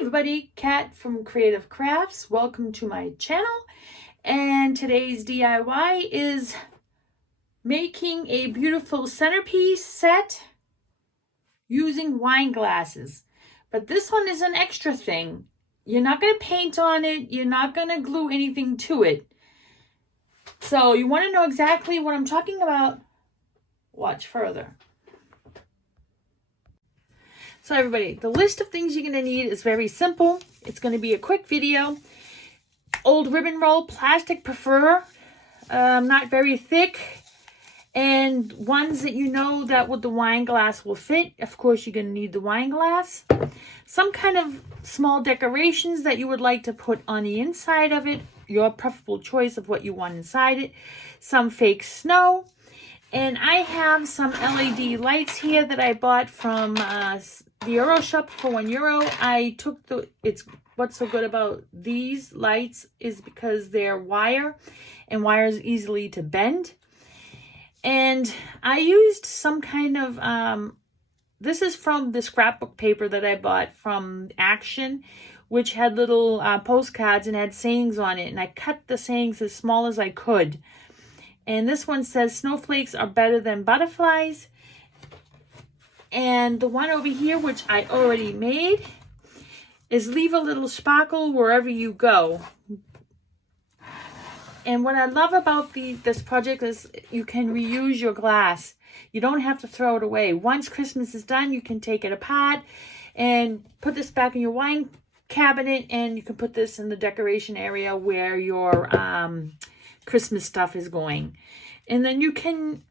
everybody, Kat from Creative Crafts. Welcome to my channel. And today's DIY is making a beautiful centerpiece set using wine glasses. But this one is an extra thing. You're not going to paint on it. You're not going to glue anything to it. So you want to know exactly what I'm talking about? Watch further. So everybody, the list of things you're going to need is very simple. It's going to be a quick video. Old ribbon roll, plastic prefer, not very thick. And ones that you know that with the wine glass will fit. Of course, you're going to need the wine glass. Some kind of small decorations that you would like to put on the inside of it. Your preferable choice of what you want inside it. Some fake snow. And I have some LED lights here that I bought from the Euro shop for €1. I took what's so good about these lights is because they're wire, and wire is easily to bend. And I used some kind of, this is from the scrapbook paper that I bought from Action, which had little postcards and had sayings on it. And I cut the sayings as small as I could. And this one says, snowflakes are better than butterflies. And the one over here, which I already made, is leave a little sparkle wherever you go. And what I love about this project is you can reuse your glass. You don't have to throw it away. Once Christmas is done, you can take it apart and put this back in your wine cabinet, and you can put this in the decoration area where your Christmas stuff is going. And then you can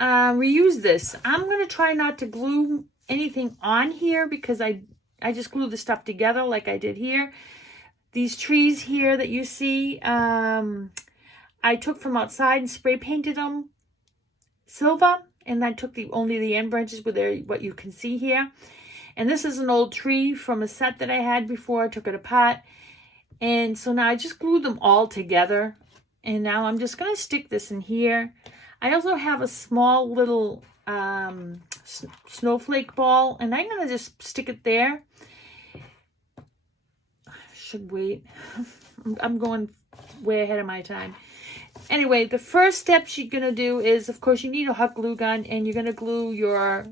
reuse this. I'm going to try not to glue anything on here because I just glue the stuff together like I did here. These trees here that you see, I took from outside and spray painted them silver, and I took only the end branches with what you can see here. And this is an old tree from a set that I had before. I took it apart, and so now I just glued them all together. And now I'm just going to stick this in here. I also have a small little snowflake ball, and I'm going to just stick it there. I should wait. I'm going way ahead of my time. Anyway, the first steps you're going to do is, of course, you need a hot glue gun, and you're going to glue your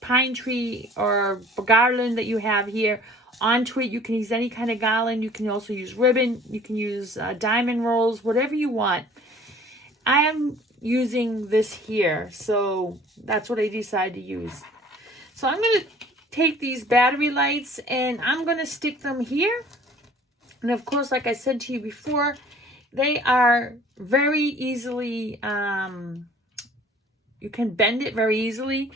pine tree or garland that you have here onto it. You can use any kind of garland. You can also use ribbon. You can use diamond rolls, whatever you want. I am using this here, so that's what I decided to use. So I'm going to take these battery lights and I'm going to stick them here. And of course, like I said to you before, they are very easily, you can bend it very easily.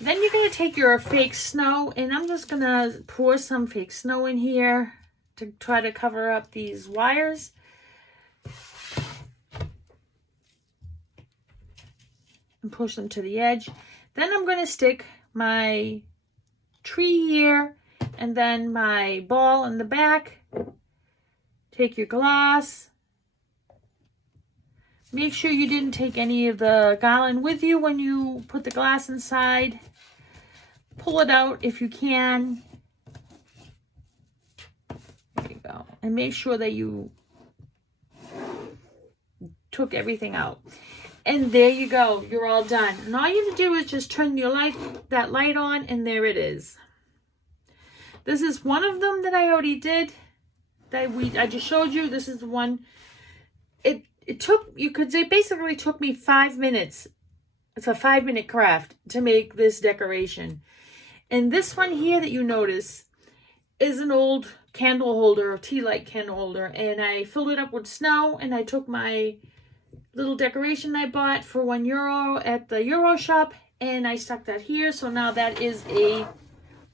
Then you're going to take your fake snow, and I'm just going to pour some fake snow in here to try to cover up these wires. And push them to the edge. Then I'm going to stick my tree here, and then my ball in the back. Take your glass. Make sure you didn't take any of the garland with you when you put the glass inside. Pull it out if you can. There you go. And make sure that you took everything out. And there you go. You're all done. And all you have to do is just turn that light on, and there it is. This is one of them that I already did. I just showed you. This is the one. It took, you could say, basically took me 5 minutes. It's a 5-minute craft to make this decoration. And this one here that you notice is an old candle holder, tea light candle holder. And I filled it up with snow, and I took my little decoration I bought for €1 at the Euro shop, and I stuck that here. So now that is a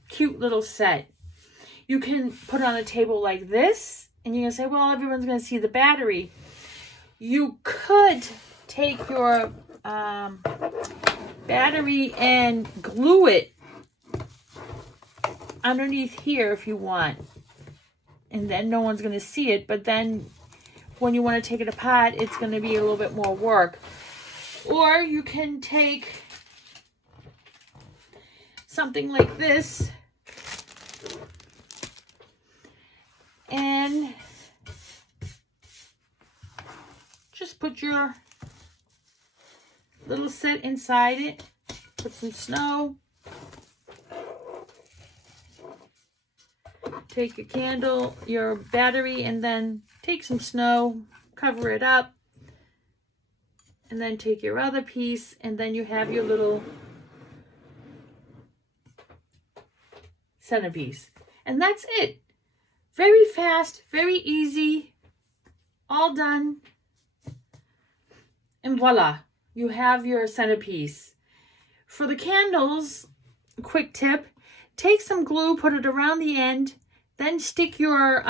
cute little set. You can put it on a table like this, and you're going to say, well, everyone's going to see the battery. You could take your battery and glue it underneath here if you want. And then no one's going to see it. But then when you want to take it apart, it's going to be a little bit more work. Or you can take something like this and just put your little set inside it. Put some snow. Take your candle, your battery, and then take some snow, cover it up, and then take your other piece, and then you have your little centerpiece. And that's it. Very fast, very easy, all done. And voila, you have your centerpiece. For the candles, quick tip, take some glue, put it around the end, then stick your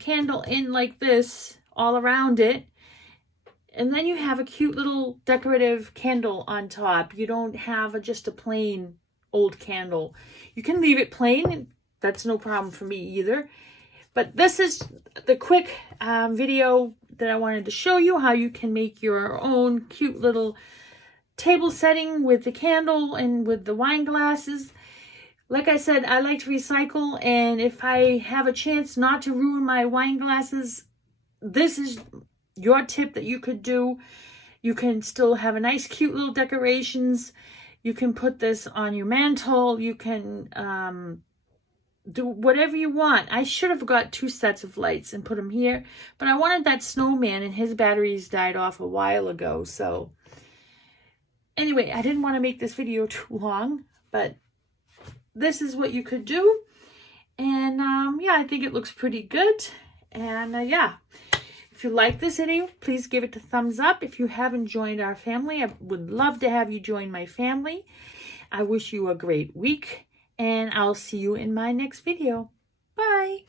candle in like this all around it. And then you have a cute little decorative candle on top. You don't have just a plain old candle. You can leave it plain. That's no problem for me either. But this is the quick video that I wanted to show you how you can make your own cute little table setting with the candle and with the wine glasses. Like I said, I like to recycle, and if I have a chance not to ruin my wine glasses, this is your tip that you could do. You can still have a nice cute little decorations. You can put this on your mantle. You can do whatever you want. I should have got 2 sets of lights and put them here, but I wanted that snowman, and his batteries died off a while ago. So anyway, I didn't want to make this video too long, but this is what you could do. And yeah, I think it looks pretty good. And yeah, if you like this video, please give it a thumbs up. If you haven't joined our family, I would love to have you join my family. I wish you a great week, and I'll see you in my next video. Bye.